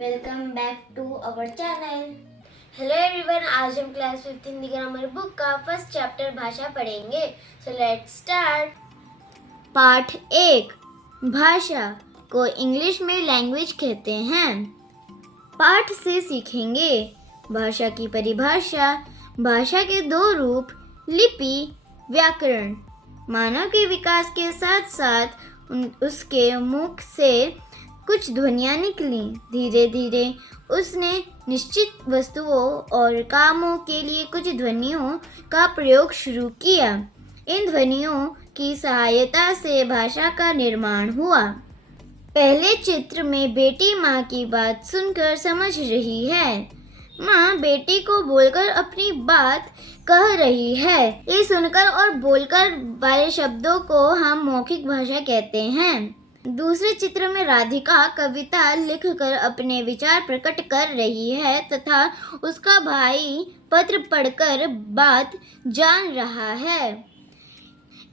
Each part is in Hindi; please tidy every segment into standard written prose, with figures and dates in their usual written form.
Welcome back to our channel. Hello everyone, आज हम क्लास 5 हिंदी ग्रामर बुक का फर्स्ट चैप्टर भाषा पढ़ेंगे। So let's start. पाठ 1, भाषा को इंग्लिश में लैंग्वेज कहते हैं। पाठ से सीखेंगे भाषा की परिभाषा, भाषा के 2 रूप, लिपि, व्याकरण। मानव के विकास के साथ साथ उसके मुख से कुछ ध्वनियाँ निकली। धीरे धीरे उसने निश्चित वस्तुओं और कामों के लिए कुछ ध्वनियों का प्रयोग शुरू किया। इन ध्वनियों की सहायता से भाषा का निर्माण हुआ। पहले चित्र में बेटी माँ की बात सुनकर समझ रही है। माँ बेटी को बोलकर अपनी बात कह रही है। ये सुनकर और बोलकर वाले शब्दों को हम मौखिक भाषा कहते हैं। दूसरे चित्र में राधिका कविता लिखकर अपने विचार प्रकट कर रही है तथा उसका भाई पत्र पढ़कर बात जान रहा है।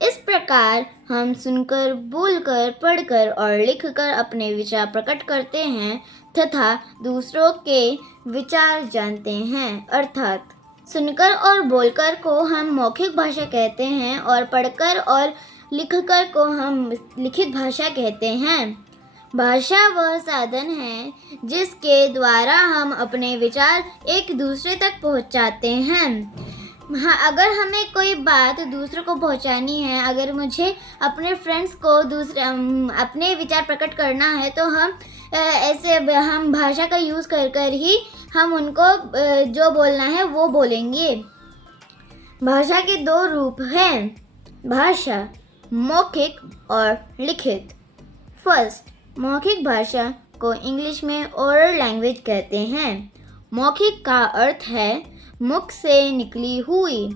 इस प्रकार हम सुनकर, बोलकर, पढ़कर और लिखकर अपने विचार प्रकट करते हैं तथा दूसरों के विचार जानते हैं। अर्थात सुनकर और बोलकर को हम मौखिक भाषा कहते हैं और पढ़कर और लिखकर को हम लिखित भाषा कहते हैं। भाषा वह साधन है जिसके द्वारा हम अपने विचार एक दूसरे तक पहुंचाते हैं। हाँ, अगर हमें कोई बात दूसरों को पहुंचानी है, अगर मुझे अपने फ्रेंड्स को अपने विचार प्रकट करना है तो हम भाषा का यूज़ कर ही हम उनको जो बोलना है वो बोलेंगे। भाषा के 2 रूप हैं, भाषा मौखिक और लिखित। फर्स्ट, मौखिक भाषा को इंग्लिश में ओरल लैंग्वेज कहते हैं। मौखिक का अर्थ है मुख से निकली हुई।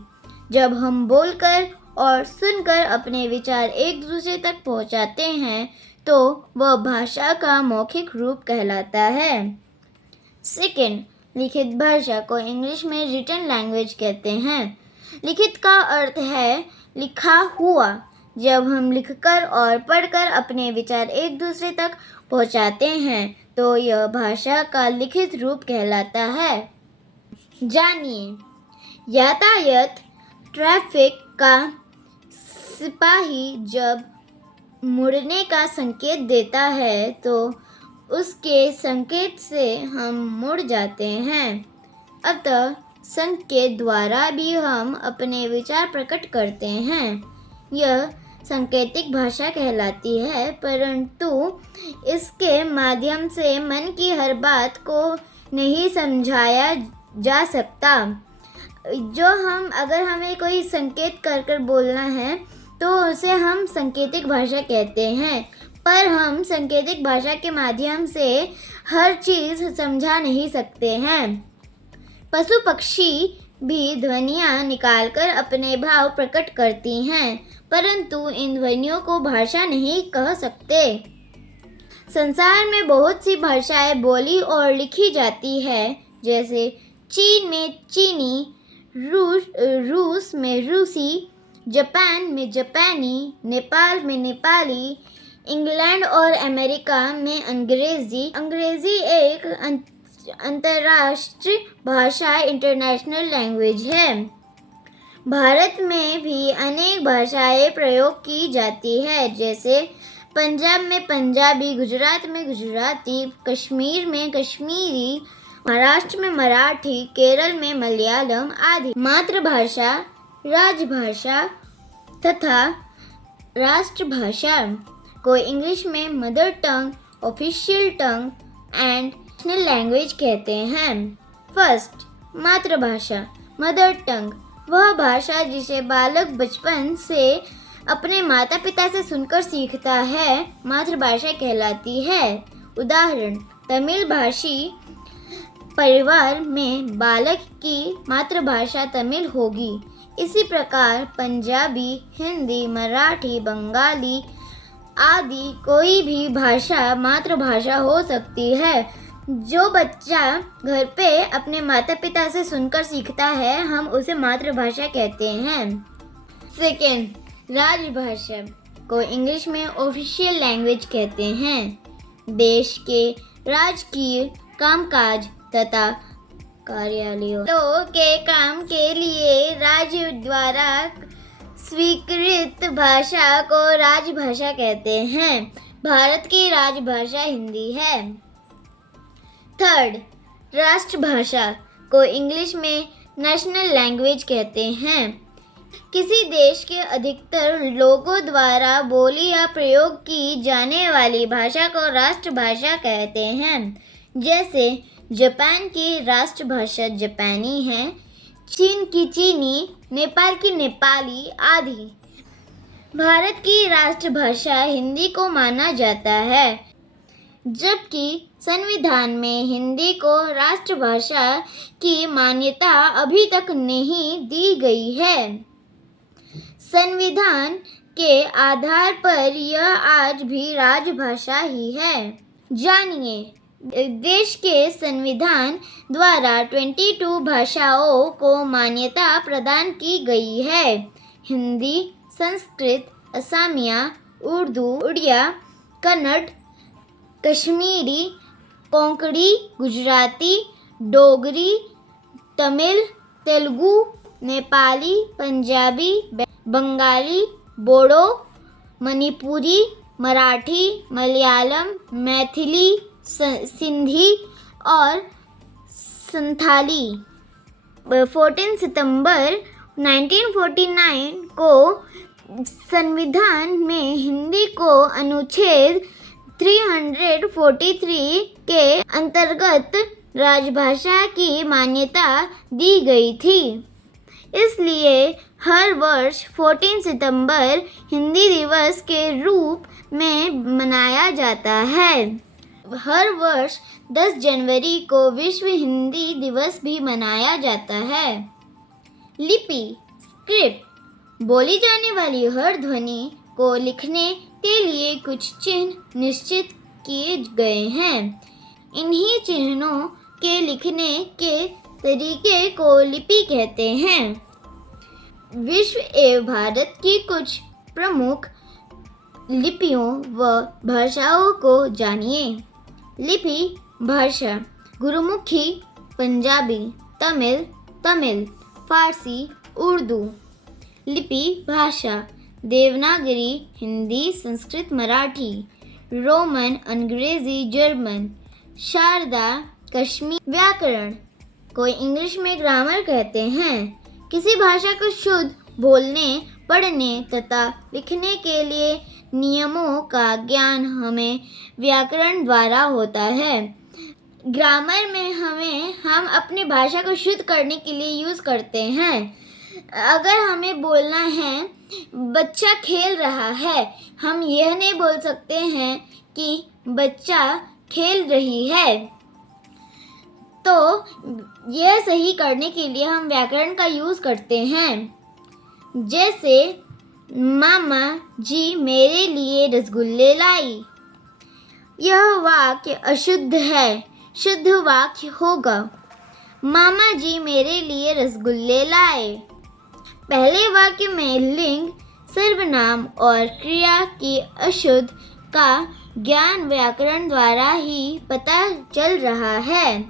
जब हम बोलकर और सुनकर अपने विचार एक दूसरे तक पहुंचाते हैं तो वह भाषा का मौखिक रूप कहलाता है। सेकेंड, लिखित भाषा को इंग्लिश में रिटन लैंग्वेज कहते हैं। लिखित का अर्थ है लिखा हुआ। जब हम लिखकर और पढ़कर अपने विचार एक दूसरे तक पहुंचाते हैं तो यह भाषा का लिखित रूप कहलाता है। जानिए, यातायात ट्रैफिक का सिपाही जब मुड़ने का संकेत देता है तो उसके संकेत से हम मुड़ जाते हैं। अतः संकेत द्वारा भी हम अपने विचार प्रकट करते हैं। यह सांकेतिक भाषा कहलाती है, परंतु इसके माध्यम से मन की हर बात को नहीं समझाया जा सकता। अगर हमें कोई संकेत कर बोलना है तो उसे हम सांकेतिक भाषा कहते हैं, पर हम सांकेतिक भाषा के माध्यम से हर चीज़ समझा नहीं सकते हैं। पशु पक्षी भी ध्वनियाँ निकालकर अपने भाव प्रकट करती हैं, परंतु इन ध्वनियों को भाषा नहीं कह सकते। संसार में बहुत सी भाषाएं बोली और लिखी जाती है, जैसे चीन में चीनी, रूस में रूसी, जापान में जापानी, नेपाल में नेपाली, इंग्लैंड और अमेरिका में अंग्रेजी। अंग्रेजी एक अंतर्राष्ट्रीय भाषा, इंटरनेशनल लैंग्वेज है। भारत में भी अनेक भाषाएं प्रयोग की जाती है, जैसे पंजाब में पंजाबी, गुजरात में गुजराती, कश्मीर में कश्मीरी, महाराष्ट्र में मराठी, केरल में मलयालम आदि। मातृभाषा, राजभाषा तथा राष्ट्रभाषा को इंग्लिश में mother tongue, official tongue and national language कहते हैं। फर्स्ट, मातृभाषा मदर टंग वह भाषा जिसे बालक बचपन से अपने माता पिता से सुनकर सीखता है, मातृभाषा कहलाती है। उदाहरण, तमिल भाषी परिवार में बालक की मातृभाषा तमिल होगी। इसी प्रकार पंजाबी, हिंदी, मराठी, बंगाली आदि कोई भी भाषा मातृभाषा हो सकती है। जो बच्चा घर पे अपने माता पिता से सुनकर सीखता है, हम उसे मातृभाषा कहते हैं। सेकेंड, राजभाषा को इंग्लिश में ऑफिशियल लैंग्वेज कहते हैं। देश के राजकीय कामकाज तथा कार्यालयों के काम के लिए राज्य द्वारा स्वीकृत भाषा को राजभाषा कहते हैं। भारत की राजभाषा हिंदी है। थर्ड, राष्ट्रभाषा को इंग्लिश में नेशनल लैंग्वेज कहते हैं। किसी देश के अधिकतर लोगों द्वारा बोली या प्रयोग की जाने वाली भाषा को राष्ट्रभाषा कहते हैं। जैसे जापान की राष्ट्रभाषा जापानी है, चीन की चीनी, नेपाल की नेपाली आदि। भारत की राष्ट्रभाषा हिंदी को माना जाता है, जबकि संविधान में हिंदी को राष्ट्रभाषा की मान्यता अभी तक नहीं दी गई है। संविधान के आधार पर यह आज भी राजभाषा ही है। जानिए, देश के संविधान द्वारा 22 भाषाओं को मान्यता प्रदान की गई है। हिंदी, संस्कृत, असमिया, उर्दू, उड़िया, कन्नड़, कश्मीरी, कोंकणी, गुजराती, डोगरी, तमिल, तेलुगु, नेपाली, पंजाबी, बंगाली, बोडो, मणिपुरी, मराठी, मलयालम, मैथिली, सिंधी और संथाली। 14 सितंबर 1949 को संविधान में हिंदी को अनुच्छेद 343 के अंतर्गत राजभाषा की मान्यता दी गई थी। इसलिए हर वर्ष 14 सितंबर हिंदी दिवस के रूप में मनाया जाता है। हर वर्ष 10 जनवरी को विश्व हिंदी दिवस भी मनाया जाता है। लिपि, स्क्रिप्ट, बोली जाने वाली हर ध्वनि को लिखने के लिए कुछ चिन्ह निश्चित किए गए हैं। इन्हीं चिन्हों के लिखने के तरीके को लिपि कहते हैं। विश्व एवं भारत की कुछ प्रमुख लिपियों व भाषाओं को जानिए। लिपि, भाषा, गुरुमुखी, पंजाबी, तमिल, फारसी, उर्दू। लिपि, भाषा, देवनागरी, हिंदी, संस्कृत, मराठी, रोमन, अंग्रेजी, जर्मन, शारदा, कश्मीरी। व्याकरण को इंग्लिश में ग्रामर कहते हैं। किसी भाषा को शुद्ध बोलने, पढ़ने तथा लिखने के लिए नियमों का ज्ञान हमें व्याकरण द्वारा होता है। ग्रामर में हम अपनी भाषा को शुद्ध करने के लिए यूज़ करते हैं। अगर हमें बोलना है बच्चा खेल रहा है, हम यह नहीं बोल सकते हैं कि बच्चा खेल रही है। तो यह सही करने के लिए हम व्याकरण का यूज़ करते हैं। जैसे मामा जी मेरे लिए रसगुल्ले लाई। यह वाक्य अशुद्ध है, शुद्ध वाक्य होगा मामा जी मेरे लिए रसगुल्ले लाए। पहले वाक्य में लिंग, सर्वनाम और क्रिया की अशुद्ध का ज्ञान व्याकरण द्वारा ही पता चल रहा है।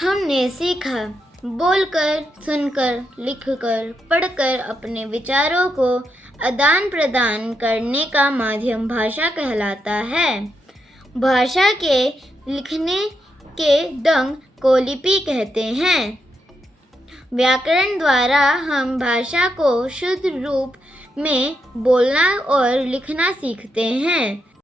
हमने सीखा, बोलकर, सुनकर, लिखकर, पढ़कर अपने विचारों को आदान प्रदान करने का माध्यम भाषा कहलाता है। भाषा के लिखने के ढंग को लिपि कहते हैं। व्याकरण द्वारा हम भाषा को शुद्ध रूप में बोलना और लिखना सीखते हैं।